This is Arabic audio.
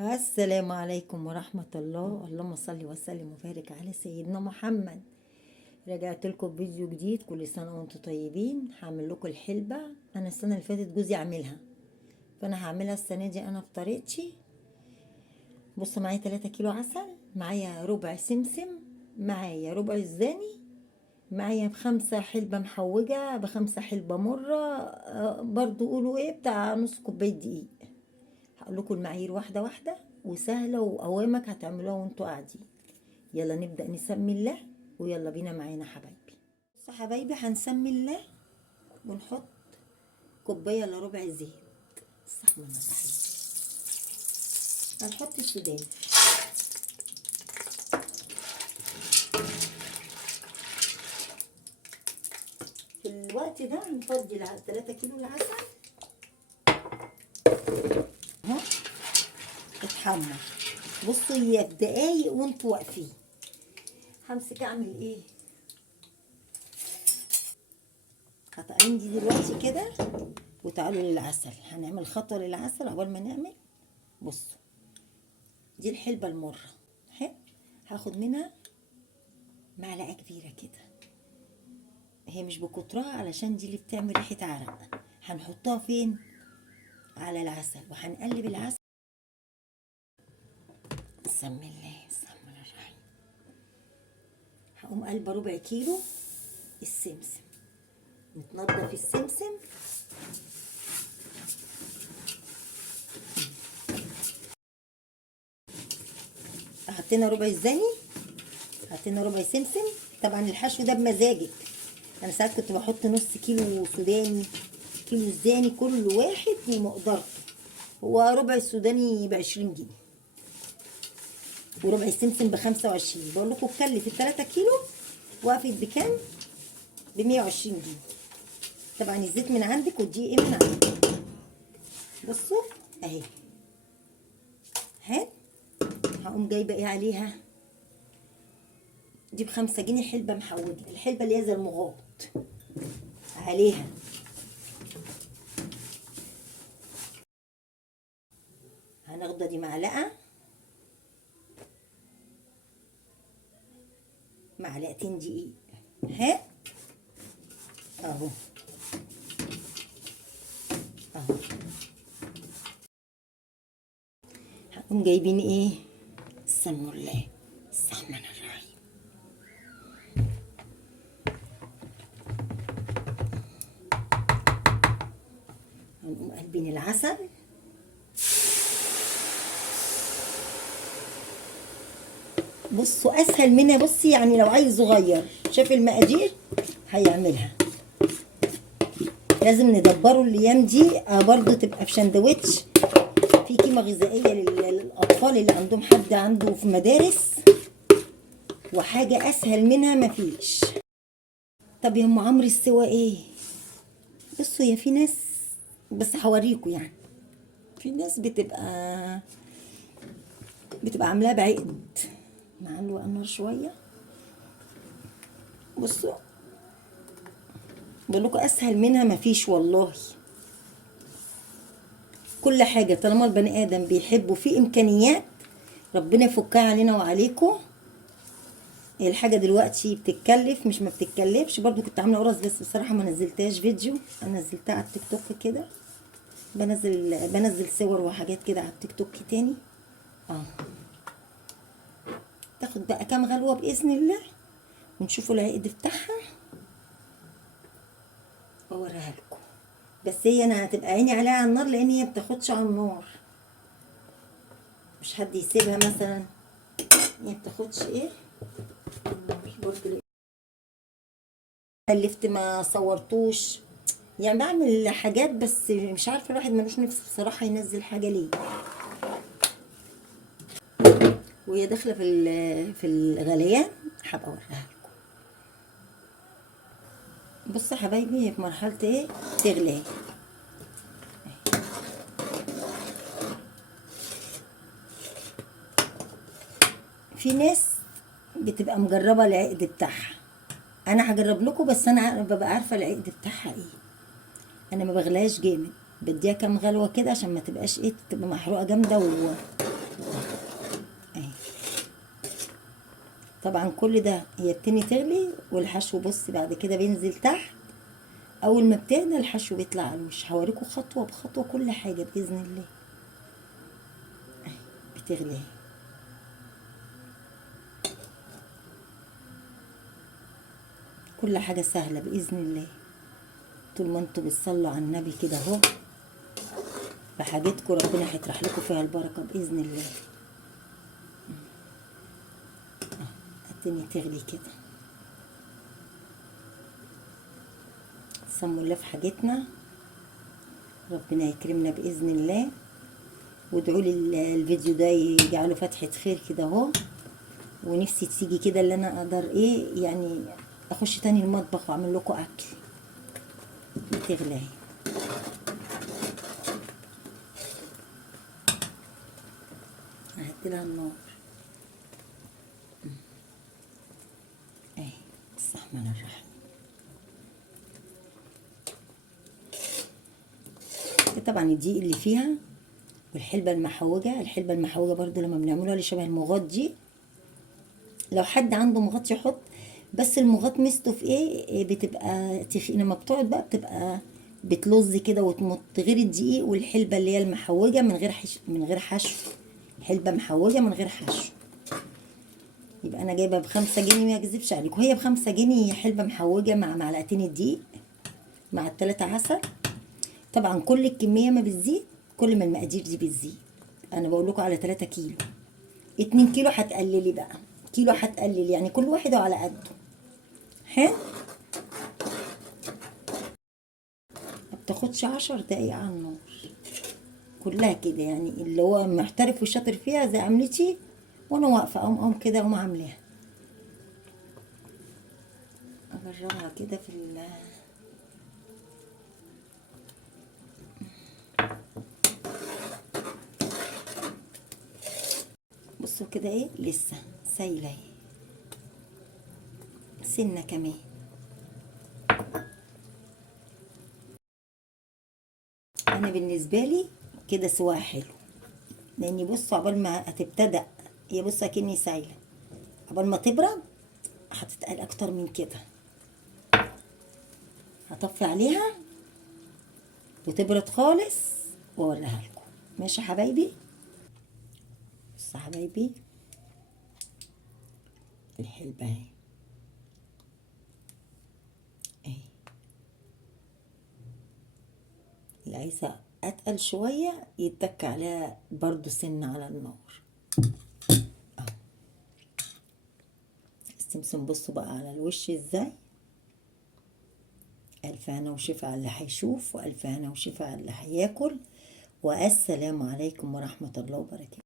السلام عليكم ورحمة الله. اللهم صل وسلم وبارك على سيدنا محمد. رجعت لكم بفيديو جديد. كل سنة وانتم طيبين. هعمل لكم الحلبة. انا السنة اللي فاتت جوزي عاملها، فانا هعملها السنة دي انا بطريقتي. بصوا، معايا 3 كيلو عسل، معايا ربع سمسم، معايا ربع الزاني، معايا ب5 حلبة محوجة، ب5 حلبة مرة، برضو قولوا ايه، بتاع نص كوباية دقيق. هقول لكم المعايير واحده واحده وسهله، وقوامك هتعملوها وانتوا قاعدين. يلا نبدا نسمي الله، ويلا بينا معانا حبايبي. بصوا حبايبي، هنسمي الله ونحط كوبايه الا ربع زيت. استحمل الرحيم. هنحط السودان. في الوقت ده هنفضي 3 كيلو العسل اهو اتحمر. بصوا، هي في دقايق وانتوا واقفين. همسك اعمل ايه، قطعين دي دلوقتي كده، وتعالوا للعسل. هنعمل خطوه للعسل اول ما نعمل. بصوا، دي الحلبة المرة. حلو، هاخد منها معلقة كبيرة كده. هي مش بكترها علشان دي اللي بتعمل ريحة عرق. هنحطها فين؟ على العسل، وهنقلب العسل. بسم الله الرحمن الرحيم. هقوم قلبة ربع كيلو السمسم. نتنضف السمسم. حطينا ربع الزني، حطينا ربع سمسم. طبعا الحشو ده بمزاجك. انا ساعات كنت بحط نص كيلو سوداني، كيلو الزاني، كل واحد ومقدرته. هو ربع السوداني ب20 جنيه، وربع السمسم ب25. بقول لكم تكلف ال3 كيلو وقفت بكام؟ ب120 جنيه. طبعا الزيت من عندك والدقيق من عندك. بصوا اهي. هات. هقوم جايبه ايه عليها؟ دي ب5 جنيه حلبه محوجه، الحلبه اللي هي زي المغاط عليها. هناخد دي معلقه، معلقتين دقيق. ها اهو اهو. هنقوم جايبين ايه؟ سموا الله الرحمن الرحيم. هنقوم قلبين العسل. بصوا اسهل منها. بصي، يعني لو عيل صغير شاف المقادير هيعملها. لازم ندبره الايام دي برضو تبقى في شندوتش، في قيمه غذائيه للاطفال اللي عندهم حد عنده في مدارس، وحاجه اسهل منها مفيش. طب يا ام عمرو، السوا ايه؟ بصوا، يا في ناس، بس هوريكم يعني، في ناس بتبقى عاملاه بعقد. نعلو النار شويه. بصوا، بقول لكم اسهل منها مفيش والله. كل حاجه طالما البني ادم بيحبه في امكانيات، ربنا يفكها علينا وعليكم. الحاجه دلوقتي بتتكلف مش ما بتتكلفش. برضو كنت عامله قرص، بس بصراحه ما نزلتهاش فيديو. انا نزلتها على التيك توك كده، بنزل صور وحاجات كده على التيك توك تاني. تاخد بقى كام غلوه باذن الله، ونشوفوا العقد بتاعها واوريها لكم. بس هي انا هتبقى عيني عليها على النار، لان هي بتاخدش على النار. مش حد يسيبها مثلا، هي بتاخدش ايه برضو. كلفت ما صورتوش، يعني بعمل حاجات، بس مش عارفه الواحد ملوش نفس بصراحه ينزل حاجه ليه. وهي داخله في الغليان. هبقى اوريها لكم. بصوا يا حبايبي، هي في مرحله ايه؟ تغلي. في ناس بتبقى مجربه العقد بتاعها. انا هجرب لكم، بس انا ببقى عارفه العقد بتاعها ايه. انا ما بغلاش جامد، بديها كام غلوه كده عشان ما تبقاش ايه، تبقى محروقه جامده اهي. طبعا كل ده هي بتني تغلي، والحشو بصي بعد كده بينزل تحت. اول ما بتهدى الحشو بيطلع على الوش. هوريكم خطوه بخطوه كل حاجه باذن الله. اهي بتغلي. كل حاجه سهله باذن الله، طول ما انتوا بتصلوا على النبي كده اهو فحاجتكم ربنا هيطرح لكم فيها البركه باذن الله. الدنيا تغلي كده. سموا الله في حاجتنا، ربنا يكرمنا باذن الله. وادعوا لي الفيديو ده يجعله فتحه خير كده اهو. ونفسي تيجي كده اللي انا اقدر ايه يعني اخش تاني المطبخ واعمل لكم اكل. بتغلي هديلها النار اهي. بسم الله الرحمن الرحيم. طبعا الدقيق اللي فيها والحلبة المحوجة. الحلبة المحوجة برضو لما بنعملها اللي شبه المغط دي، لو حد عنده مغط يحط. بس المغط ميزته في ايه؟ بتبقى لما بتقعد بقى بتبقى بتلظ كده وتمط، غير الدقيق والحلبة اللي هي المحوجة من غير حشو. حلبة محوجة من غير حشو. يبقى انا جايبه ب5 جنيه، ما اكذبش عليكم، هي ب5 جنيه حلبة محوجة مع معلقتين الدقيق مع ال3 عسل. طبعا كل الكمية ما بتزيد كل ما المقادير دي بتزيد. انا بقول لكم على 3 كيلو. 2 كيلو هتقللي بقى، كيلو هتقلل، يعني كل واحد على قده. حلو. ما بتاخدش 10 دقايق على النار كلها كده، يعني اللي هو محترف وشاطر فيها زي عملتي وانا واقفه اقوم كده اقوم عاملاها. اجربها كده في بصوا كده ايه لسه سايله اهي سنه كمان. انا بالنسبه لي كده سواها حلو، لاني بصوا عقبال ما هتبتدأ هي بصوا اكني سايله، عقبال ما تبرد هتتقل اكتر من كده. هطفي عليها وتبرد خالص واوريها لكم. ماشي يا حبايبي. بصوا يا حبايبي الحلبة اهي اهي. اللي عايزة اتقل شوية يتك عليها برضو سنة على النار اهو. السمسم بصوا بقى على الوش ازاي. الف هنا وشفا على اللي هيشوف، والف هنا وشفا على اللي هياكل. والسلام عليكم ورحمة الله وبركاته.